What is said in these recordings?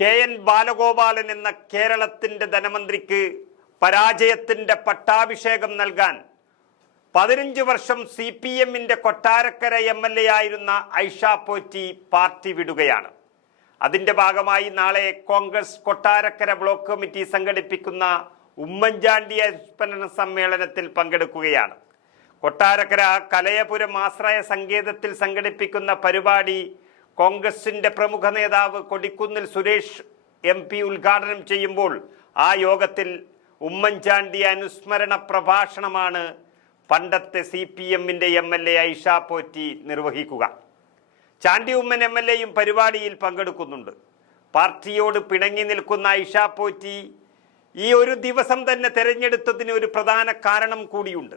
K N. Balagopalan എന്ന കേരളത്തിന്റെ ധനമന്ത്രിക്ക് പരാജയത്തിന്റെ പട്ടാഭിഷേകം നൽകാൻ 15 വർഷം CPM-ന്റെ കൊട്ടാരക്കര MLA ആയിരുന്ന ഐഷ പോറ്റി പാർട്ടി വിടുകയാണ്. അതിന്റെ ഭാഗമായി നാളെ കോൺഗ്രസ് കൊട്ടാരക്കര ബ്ലോക്ക് കമ്മിറ്റി സംഘടിപ്പിക്കുന്ന ഉമ്മൻചാണ്ടി അനുസ്മരണ സമ്മേളനത്തിൽ പങ്കെടുക്കുകയാണ്. കൊട്ടാരക്കര കലയപുരം ആശ്രയ സങ്കേതത്തിൽ സംഘടിപ്പിക്കുന്ന പരിപാടി കോൺഗ്രസിന്റെ പ്രമുഖ നേതാവ് കൊടിക്കുന്നിൽ സുരേഷ് MP ഉദ്ഘാടനം ചെയ്യുമ്പോൾ ആ യോഗത്തിൽ ഉമ്മൻചാണ്ടി അനുസ്മരണ പ്രഭാഷണമാണ് പണ്ടത്തെ CPM-ന്റെ MLA ഐഷ പോറ്റി നിർവഹിക്കുക. ചാണ്ടി ഉമ്മൻ MLA-യും പരിപാടിയിൽ പങ്കെടുക്കുന്നുണ്ട്. പാർട്ടിയോട് പിണങ്ങി നിൽക്കുന്ന ഐഷ പോറ്റി ഈ ഒരു ദിവസം തന്നെ തെരഞ്ഞെടുത്തതിന് ഒരു പ്രധാന കാരണം കൂടിയുണ്ട്.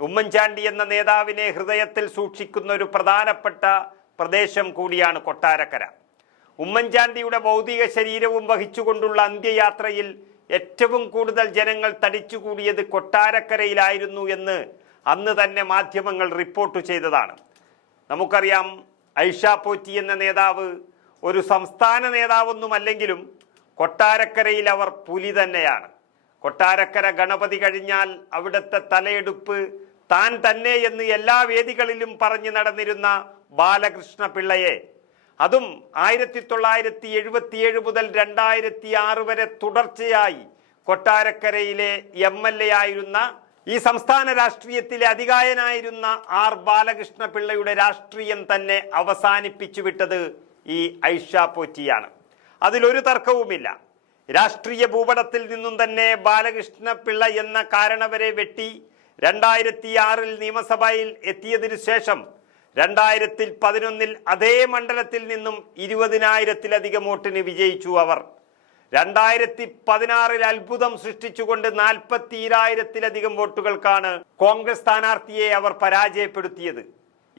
ഉമ്മൻചാണ്ടി എന്ന നേതാവിനെ ഹൃദയത്തിൽ സൂക്ഷിക്കുന്ന ഒരു പ്രധാനപ്പെട്ട പ്രദേശം കൂടിയാണ് കൊട്ടാരക്കര. ഉമ്മൻചാണ്ടിയുടെ ഭൗതിക ശരീരവും വഹിച്ചുകൊണ്ടുള്ള അന്ത്യയാത്രയിൽ ഏറ്റവും കൂടുതൽ ജനങ്ങൾ തടിച്ചുകൂടിയത് കൊട്ടാരക്കരയിലായിരുന്നു എന്ന് അന്ന് തന്നെ മാധ്യമങ്ങൾ റിപ്പോർട്ട് ചെയ്തതാണ്. നമുക്കറിയാം, ഐഷ പോറ്റി എന്ന നേതാവ് ഒരു സംസ്ഥാന നേതാവൊന്നുമല്ലെങ്കിലും കൊട്ടാരക്കരയിൽ അവർ പുലി തന്നെയാണ്. കൊട്ടാരക്കര ഗണപതി കഴിഞ്ഞാൽ അവിടുത്തെ തലയെടുപ്പ് താൻ തന്നെ എന്ന് എല്ലാ വേദികളിലും പറഞ്ഞു നടന്നിരുന്ന ബാലകൃഷ്ണ പിള്ളയെ, അതും 1977 മുതൽ 2006 വരെ തുടർച്ചയായി കൊട്ടാരക്കരയിലെ MLA ആയിരുന്ന ഈ സംസ്ഥാന രാഷ്ട്രീയത്തിലെ അധികായനായിരുന്ന ബാലകൃഷ്ണ പിള്ളയുടെ രാഷ്ട്രീയം തന്നെ അവസാനിപ്പിച്ചു വിട്ടത് ഈ ഐഷ പോറ്റിയാണ്. അതിലൊരു തർക്കവുമില്ല. രാഷ്ട്രീയ ഭൂപടത്തിൽ നിന്നും തന്നെ ബാലകൃഷ്ണ പിള്ള എന്ന കാരണവരെ വെട്ടി 2006 നിയമസഭയിൽ എത്തിയതിനു ശേഷം 2011 അതേ മണ്ഡലത്തിൽ നിന്നും 20,000-ലധികം വോട്ടിന് വിജയിച്ചു അവർ. 2016 അത്ഭുതം സൃഷ്ടിച്ചുകൊണ്ട് 42,000-ലധികം വോട്ടുകൾക്കാണ് കോൺഗ്രസ് സ്ഥാനാർത്ഥിയെ അവർ പരാജയപ്പെടുത്തിയത്.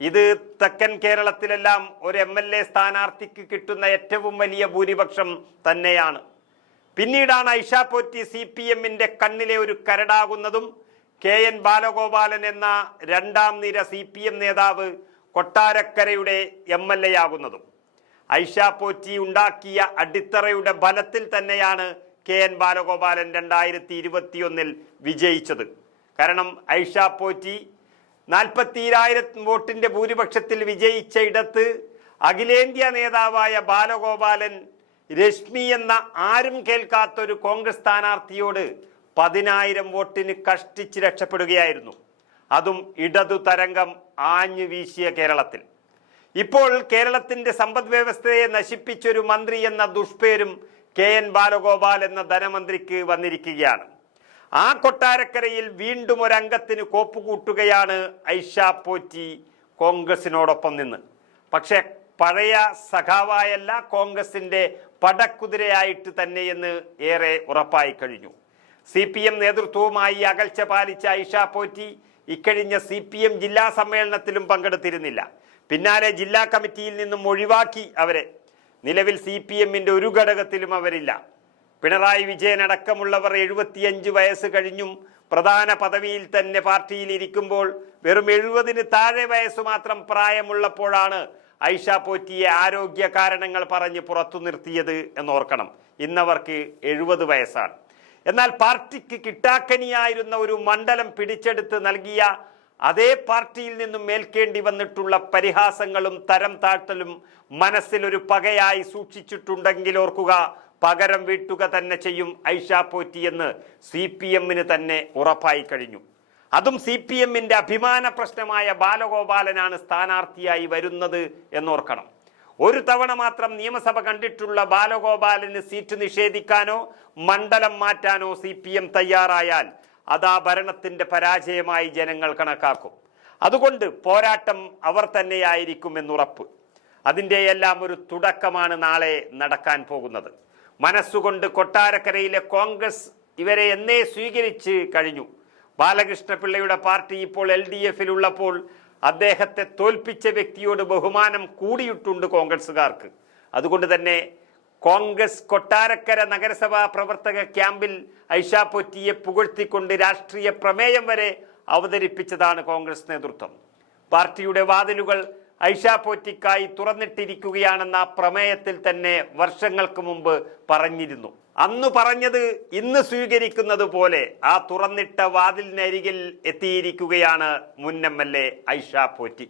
ഇത് തെക്കൻ കേരളത്തിലെല്ലാം ഒരു MLA സ്ഥാനാർത്ഥിക്ക് കിട്ടുന്ന ഏറ്റവും വലിയ ഭൂരിപക്ഷം തന്നെയാണ്. പിന്നീടാണ് ഐഷ പോറ്റി CPM-ന്റെ കണ്ണിലെ ഒരു കരടാകുന്നതും കെ.എൻ. ബാലഗോപാലൻ എന്ന രണ്ടാം നിര CPM നേതാവ് കൊട്ടാരക്കരയുടെ MLA ആകുന്നതും. ഐഷ പോറ്റി ഉണ്ടാക്കിയ അടിത്തറയുടെ ബലത്തിൽ തന്നെയാണ് കെ.എൻ. ബാലഗോപാലൻ 2021 വിജയിച്ചത്. കാരണം ഐഷ പോറ്റി 42,000 വോട്ടിന്റെ ഭൂരിപക്ഷത്തിൽ വിജയിച്ച ഇടത്ത് അഖിലേന്ത്യാ നേതാവായ ബാലഗോപാലൻ രശ്മി എന്ന ആരും കേൾക്കാത്തൊരു കോൺഗ്രസ് സ്ഥാനാർത്ഥിയോട് 10,000 വോട്ടിന് കഷ്ടിച്ച് രക്ഷപ്പെടുകയായിരുന്നു. അതും ഇടതു തരംഗം ആഞ്ഞു വീശിയ കേരളത്തിൽ. ഇപ്പോൾ കേരളത്തിന്റെ സമ്പദ് വ്യവസ്ഥയെ നശിപ്പിച്ചൊരു മന്ത്രി എന്ന ദുഷ്പേരും കെ.എൻ. ബാലഗോപാൽ എന്ന ധനമന്ത്രിക്ക് വന്നിരിക്കുകയാണ്. ആ കൊട്ടാരക്കരയിൽ വീണ്ടും ഒരംഗത്തിന് കോപ്പുകൂട്ടുകയാണ് ഐഷ പോറ്റി കോൺഗ്രസിനോടൊപ്പം നിന്ന്. പക്ഷെ പഴയ സഖാവായല്ല, കോൺഗ്രസിന്റെ പടക്കുതിരയായിട്ട് തന്നെയെന്ന് ഏറെ ഉറപ്പായി കഴിഞ്ഞു. CPM നേതൃത്വവുമായി അകൽച്ച പാലിച്ച ഐഷ പോറ്റി ഇക്കഴിഞ്ഞ CPM ജില്ലാ സമ്മേളനത്തിലും പങ്കെടുത്തിരുന്നില്ല. പിന്നാലെ ജില്ലാ കമ്മിറ്റിയിൽ നിന്നും ഒഴിവാക്കി അവരെ. നിലവിൽ CPM-ന്റെ ഒരു ഘടകത്തിലും അവരില്ല. പിണറായി വിജയൻ അടക്കമുള്ളവർ 75 വയസ്സ് കഴിഞ്ഞും പ്രധാന പദവിയിൽ തന്നെ പാർട്ടിയിൽ ഇരിക്കുമ്പോൾ വെറും 70-ന് താഴെ വയസ്സ് മാത്രം പ്രായമുള്ളപ്പോഴാണ് ഐഷ പോറ്റിയെ ആരോഗ്യ കാരണങ്ങൾ പറഞ്ഞ് പുറത്തു നിർത്തിയത് എന്നോർക്കണം. ഇന്നവർക്ക് 70 വയസ്സാണ്. എന്നാൽ പാർട്ടിക്ക് കിട്ടാക്കനിയായിരുന്ന ഒരു മണ്ഡലം പിടിച്ചെടുത്ത് നൽകിയ അതേ പാർട്ടിയിൽ നിന്നും മേൽക്കേണ്ടി വന്നിട്ടുള്ള പരിഹാസങ്ങളും തരം താഴ്ത്തലും മനസ്സിലൊരു പകയായി സൂക്ഷിച്ചിട്ടുണ്ടെങ്കിൽ ഓർക്കുക, പകരം വീട്ടുക തന്നെ ചെയ്യും ഐഷ പോറ്റി എന്ന് CPM-ന് തന്നെ ഉറപ്പായി കഴിഞ്ഞു. അതും CPM-ന്റെ അഭിമാന പ്രശ്നമായ ബാലഗോപാലനാണ് സ്ഥാനാർത്ഥിയായി വരുന്നത് എന്നോർക്കണം. ഒരു തവണ മാത്രം നിയമസഭ കണ്ടിട്ടുള്ള ബാലഗോപാലന് സീറ്റ് നിഷേധിക്കാനോ മണ്ഡലം മാറ്റാനോ CPM തയ്യാറായാൽ അതാ ഭരണത്തിന്റെ പരാജയമായി ജനങ്ങൾ കണക്കാക്കും. അതുകൊണ്ട് പോരാട്ടം അവർ തന്നെയായിരിക്കുമെന്നുറപ്പ്. അതിൻ്റെ എല്ലാം ഒരു തുടക്കമാണ് നാളെ നടക്കാൻ പോകുന്നത്. മനസ്സുകൊണ്ട് കൊട്ടാരക്കരയിലെ കോൺഗ്രസ് ഇവരെ എന്നേ സ്വീകരിച്ച് കഴിഞ്ഞു. ബാലകൃഷ്ണ പിള്ളയുടെ പാർട്ടി ഇപ്പോൾ LDF-ലുള്ളപ്പോൾ അദ്ദേഹത്തെ തോൽപ്പിച്ച വ്യക്തിയോട് ബഹുമാനം കൂടിയിട്ടുണ്ട് കോൺഗ്രസ്സുകാർക്ക്. അതുകൊണ്ട് തന്നെ കോൺഗ്രസ് കൊട്ടാരക്കര നഗരസഭാ പ്രവർത്തക ക്യാമ്പിൽ ഐഷ പോറ്റിയെ പുകഴ്ത്തിക്കൊണ്ട് രാഷ്ട്രീയ പ്രമേയം വരെ അവതരിപ്പിച്ചതാണ് കോൺഗ്രസ് നേതൃത്വം. പാർട്ടിയുടെ വാതിലുകൾ ഐഷ പോറ്റിക്കായി തുറന്നിട്ടിരിക്കുകയാണെന്ന പ്രമേയത്തിൽ തന്നെ വർഷങ്ങൾക്ക് മുമ്പ് പറഞ്ഞിരുന്നു. അന്ന് പറഞ്ഞത് ഇന്ന് സ്വീകരിക്കുന്നത് പോലെ ആ തുറന്നിട്ട വാതിലിനരികിൽ എത്തിയിരിക്കുകയാണ് മുൻ MLA ഐഷ പോറ്റി.